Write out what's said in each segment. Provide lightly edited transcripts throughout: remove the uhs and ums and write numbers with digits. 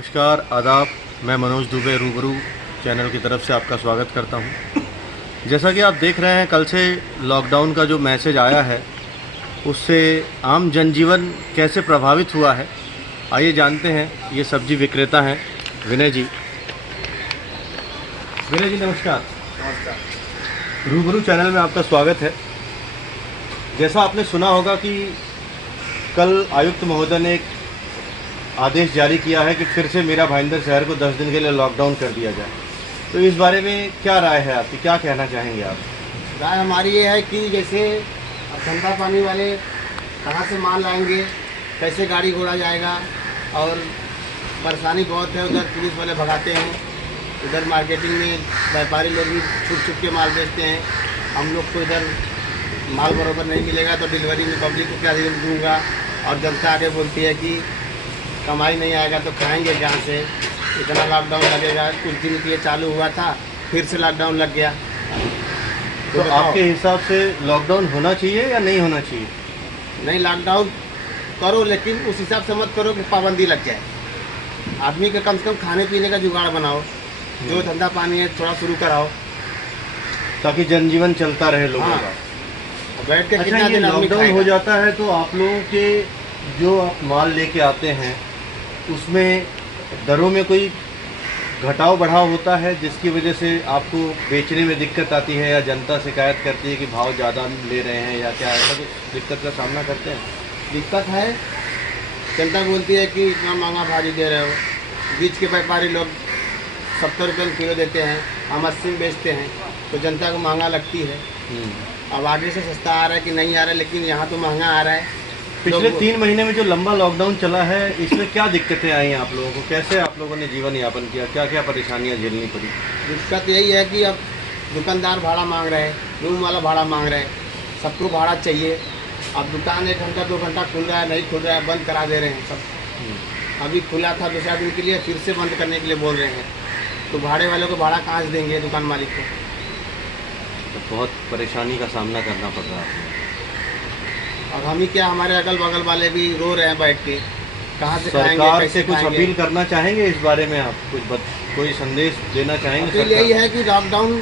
नमस्कार, आदाब। मैं मनोज दुबे रूबरू चैनल की तरफ से आपका स्वागत करता हूं। जैसा कि आप देख रहे हैं, कल से लॉकडाउन का जो मैसेज आया है उससे आम जनजीवन कैसे प्रभावित हुआ है, आइए जानते हैं। ये सब्जी विक्रेता हैं विनय जी। विनय जी नमस्कार। नमस्कार। रूबरू चैनल में आपका स्वागत है। जैसा आपने सुना होगा कि कल आयुक्त महोदय ने एक आदेश जारी किया है कि फिर से मीरा भाईंदर शहर को 10 दिन के लिए लॉकडाउन कर दिया जाए, तो इस बारे में क्या राय है आपकी, क्या कहना चाहेंगे आप? राय हमारी ये है कि जैसे धंधा पानी वाले कहाँ से माल लाएंगे, कैसे गाड़ी घोड़ा जाएगा, और परेशानी बहुत है। उधर पुलिस वाले भगाते हैं, इधर मार्केटिंग में व्यापारी लोग भी छुप छुप के माल बेचते हैं। हम लोग को इधर माल बराबर नहीं मिलेगा तो डिलीवरी में पब्लिक को क्या दूँगा, और जनता आगे बोलती है कि कमाई नहीं आएगा तो खाएंगे कहाँ से, इतना लॉकडाउन लगेगा। कुछ दिन के लिए चालू हुआ था, फिर से लॉकडाउन लग गया। तो आपके हिसाब से लॉकडाउन होना चाहिए या नहीं होना चाहिए? नहीं, लॉकडाउन करो, लेकिन उस हिसाब से मत करो कि पाबंदी लग जाए। आदमी का कम से कम खाने पीने का जुगाड़ बनाओ, जो धंधा पानी है थोड़ा शुरू कराओ, ताकि जनजीवन चलता रहे लोगों हाँ। का। बैठ के अच्छा, कितना ये दिन आदमी लॉकडाउन हो खाएगा? जाता है तो आप लोगों के जो आप माल लेके आते हैं उसमें दरों में कोई घटाव बढ़ाव होता है, जिसकी वजह से आपको बेचने में दिक्कत आती है, या जनता शिकायत करती है कि भाव ज़्यादा ले रहे हैं, या क्या ऐसा कुछ दिक्कत का सामना करते हैं? दिक्कत है। जनता बोलती है कि इतना महंगा भाजी दे रहे हो। बीच के व्यापारी लोग 70 रुपये में किलो देते हैं, हम 80 में बेचते हैं, तो जनता को महंगा लगती है। अब आगे से सस्ता आ रहा है कि नहीं आ रहा है, लेकिन यहाँ तो महंगा आ रहा है। पिछले लोग 3 महीने में जो लंबा लॉकडाउन चला है, इसमें क्या दिक्कतें आई आप लोगों को? कैसे आप लोगों ने जीवन यापन किया? क्या क्या परेशानियां झेलनी पड़ी? दिक्कत यही है कि अब दुकानदार भाड़ा मांग रहे हैं, रूम वाला भाड़ा मांग रहे हैं, सबको भाड़ा चाहिए। अब दुकान 1 घंटा 2 घंटा खुल रहा है, नहीं खुल रहा है, बंद करा दे रहे हैं सब। अभी खुला था 2 दिन के लिए, फिर से बंद करने के लिए बोल रहे हैं। तो भाड़े वालों को भाड़ा कहाँ से देंगे, दुकान मालिक को? तो बहुत परेशानी का सामना करना पड़ रहा है। और हम ही क्या, हमारे अगल बगल वाले भी रो रहे हैं बैठ के, कहाँ से खाएंगे, सरकार कैसे से कुछ खाएंगे? अपील करना चाहेंगे इस बारे में? आप कोई संदेश देना चाहेंगे? अपील यही है कि लॉकडाउन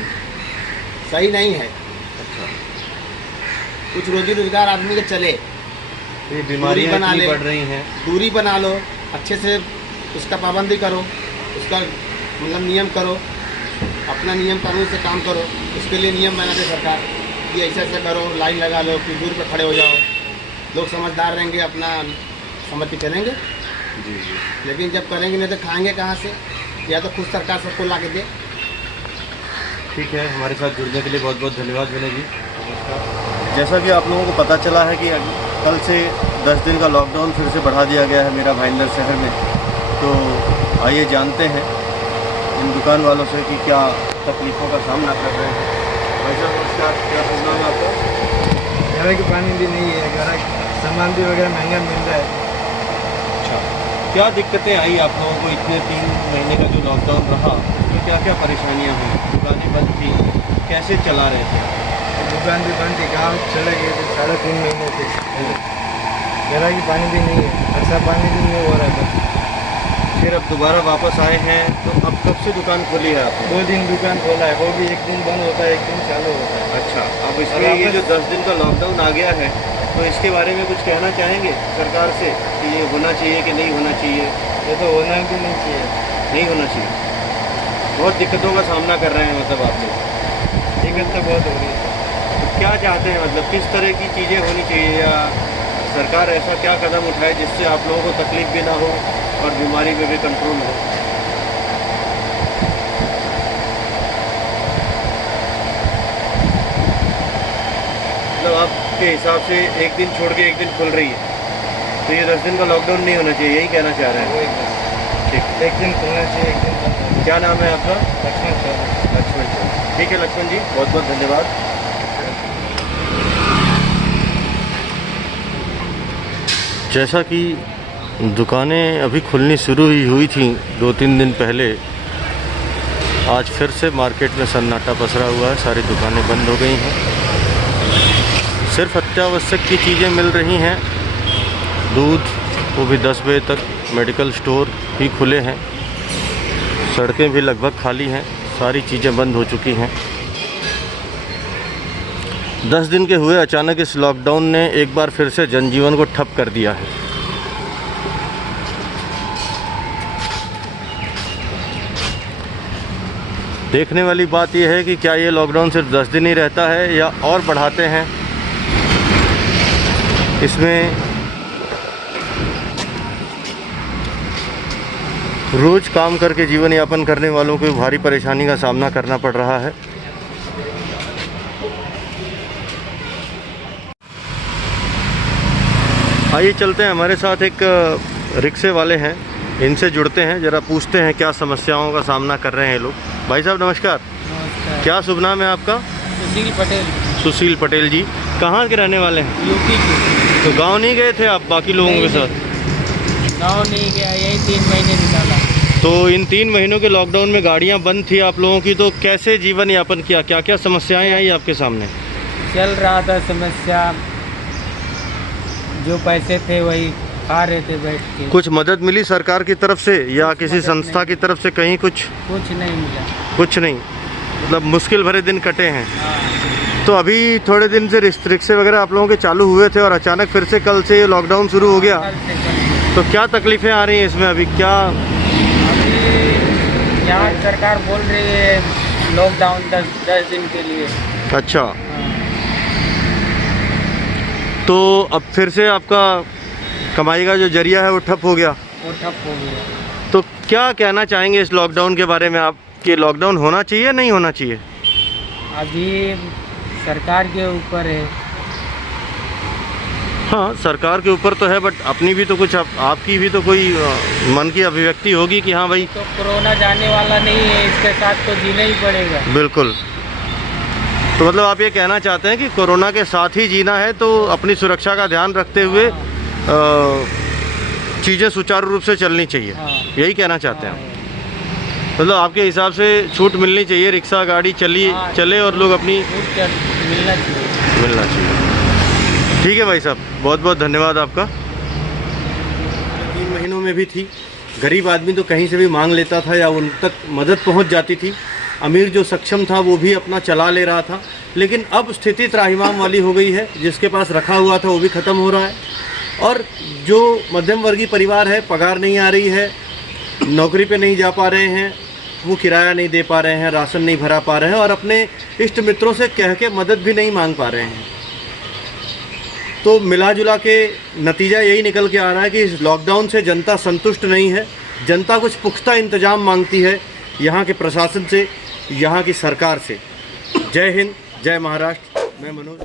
सही नहीं है। अच्छा, कुछ रोजी रोजगार आदमी के चले, ये बीमारियां बना इतनी ले। बढ़ रही हैं। दूरी बना लो, अच्छे से उसका पाबंदी करो, उसका मतलब नियम करो, अपना नियम कानून से काम करो। उसके लिए नियम बना दे सरकार कि ऐसा ऐसा करो, लाइन लगा लो, कुछ दूर पर खड़े हो जाओ। लोग समझदार रहेंगे, अपना समझ के चलेंगे। जी जी। लेकिन जब करेंगे नहीं तो खाएंगे कहाँ से? या तो खुद सरकार सबको ला के दे। ठीक है, हमारे साथ जुड़ने के लिए बहुत बहुत धन्यवाद विनय जी। जैसा कि आप लोगों को पता चला है कि कल से 10 दिन का लॉकडाउन फिर से बढ़ा दिया गया है मीरा भाईंदर शहर में। तो आइए जानते हैं इन दुकान वालों से कि क्या तकलीफ़ों का सामना कर रहे हैं। भाई साहब नमस्कार, क्या सुनना है आपका? घर की पानी भी नहीं है, घर सामान भी वगैरह महंगा मिल रहा है। अच्छा, क्या दिक्कतें आई आप लोगों को इतने 3 महीने का जो लॉकडाउन रहा, उसमें क्या क्या परेशानियाँ हुई? दुकानें बंद थी, कैसे चला रहे थे? दुकान भी बंद थी, गाँव चले गए थे 3.5 महीने से। घर की पानी भी नहीं है, अच्छा पानी भी नहीं हो रहा है। बस फिर अब दोबारा वापस आए हैं, तो अब कब से दुकान खोली है आपने? 2 दिन दुकान खोला है, वो भी 1 दिन बंद होता है, 1 दिन चालू होता है। अच्छा, अब इसमें ये जो 10 दिन का लॉकडाउन आ गया है, तो इसके बारे में कुछ कहना चाहेंगे सरकार से कि ये होना चाहिए कि नहीं होना चाहिए? ये तो होना भी नहीं चाहिए। नहीं होना चाहिए। बहुत दिक्कतों का सामना कर रहे हैं मतलब आप लोग? दिक्कत तो बहुत हो रही है। तो क्या चाहते हैं, मतलब किस तरह की चीज़ें होनी चाहिए, या सरकार ऐसा क्या कदम उठाए जिससे आप लोगों को तकलीफ भी ना हो और बीमारी में भी कंट्रोल हो? मतलब आपके हिसाब से 1 दिन छोड़ के 1 दिन खुल रही है, तो ये 10 दिन का लॉकडाउन नहीं होना चाहिए, यही कहना चाह रहे हैं? वही बस, ठीक। 1 दिन खुलना चाहिए, 1 दिन बंद होना चाहिए। क्या नाम है आपका? लक्ष्मण चौधरी। लक्ष्मण जी। ठीक है लक्ष्मण जी, बहुत बहुत धन्यवाद। जैसा कि दुकानें अभी खुलनी शुरू ही हुई थी 2-3 दिन पहले, आज फिर से मार्केट में सन्नाटा पसरा हुआ है। सारी दुकानें बंद हो गई हैं, सिर्फ अत्यावश्यक की चीज़ें मिल रही हैं। दूध, वो भी 10 बजे तक मेडिकल स्टोर ही खुले हैं। सड़कें भी लगभग खाली हैं, सारी चीज़ें बंद हो चुकी हैं। 10 दिन के हुए अचानक इस लॉकडाउन ने एक बार फिर से जनजीवन को ठप कर दिया है। देखने वाली बात यह है कि क्या ये लॉकडाउन सिर्फ 10 दिन ही रहता है या और बढ़ाते हैं। इसमें रोज़ काम करके जीवन यापन करने वालों को भारी परेशानी का सामना करना पड़ रहा है। आइए चलते हैं, हमारे साथ एक रिक्शे वाले हैं, इनसे जुड़ते हैं, ज़रा पूछते हैं क्या समस्याओं का सामना कर रहे हैं ये लोग। भाई साहब नमस्कार। नमस्कार। क्या शुभ नाम है आपका? सुशील पटेल। सुशील पटेल जी, कहाँ के रहने वाले हैं? यूपी की। तो गांव नहीं गए थे आप बाकी लोगों के साथ? गाँव नहीं गया, यही 3 महीने निकाला। तो इन 3 महीनों के लॉकडाउन में गाड़ियां बंद थी आप लोगों की, तो कैसे जीवन यापन किया? क्या क्या समस्याएं आई आपके सामने? चल रहा था समस्या, जो पैसे थे वही खा रहे थे बैठ के। कुछ मदद मिली सरकार की तरफ से या किसी मदद संस्था नहीं। की तरफ से कहीं कुछ? कुछ नहीं मिला। कुछ नहीं, मतलब मुश्किल भरे दिन कटे हैं। हाँ। तो अभी थोड़े दिन से रिक्शे वगैरह आप लोगों के चालू हुए थे और अचानक फिर से कल से लॉकडाउन शुरू हो गया, कल से कल। तो क्या तकलीफ़ें आ रही हैं इसमें अभी? क्या अभी यहाँ सरकार बोल रही है लॉकडाउन 10 दिन के लिए। अच्छा, हाँ। तो अब फिर से आपका कमाई का जो जरिया है वो ठप हो गया। वो ठप हो गया। तो क्या कहना चाहेंगे इस लॉकडाउन के बारे में आप, कि लॉकडाउन होना चाहिए नहीं होना चाहिए? अभी सरकार के ऊपर है। हाँ, सरकार के ऊपर तो है, बट अपनी भी तो कुछ आपकी भी तो कोई मन की अभिव्यक्ति होगी कि हाँ भाई। तो कोरोना जाने वाला नहीं है, इसके साथ तो जीना ही पड़ेगा। बिल्कुल। तो मतलब आप ये कहना चाहते हैं कि कोरोना के साथ ही जीना है, तो अपनी सुरक्षा का ध्यान रखते हुए चीज़ें सुचारू रूप से चलनी चाहिए। हाँ। यही कहना चाहते हैं आप? मतलब आपके हिसाब से छूट मिलनी चाहिए, रिक्शा गाड़ी हाँ। चले और लोग अपनी मिलना चाहिए। ठीक है भाई साहब, बहुत बहुत धन्यवाद आपका। 3 महीनों में भी थी, गरीब आदमी तो कहीं से भी मांग लेता था या उन तक मदद पहुंच जाती थी। अमीर जो सक्षम था वो भी अपना चला ले रहा था, लेकिन अब स्थिति त्राहिमाम वाली हो गई है। जिसके पास रखा हुआ था वो भी ख़त्म हो रहा है, और जो मध्यम वर्गीय परिवार है, पगार नहीं आ रही है, नौकरी पे नहीं जा पा रहे हैं, वो किराया नहीं दे पा रहे हैं, राशन नहीं भरा पा रहे हैं, और अपने इष्ट मित्रों से कह के मदद भी नहीं मांग पा रहे हैं। तो मिला जुला के नतीजा यही निकल के आ रहा है कि इस लॉकडाउन से जनता संतुष्ट नहीं है। जनता कुछ पुख्ता इंतजाम मांगती है यहाँ के प्रशासन से, यहाँ की सरकार से। जय हिंद, जय महाराष्ट्र। मैं मनोज।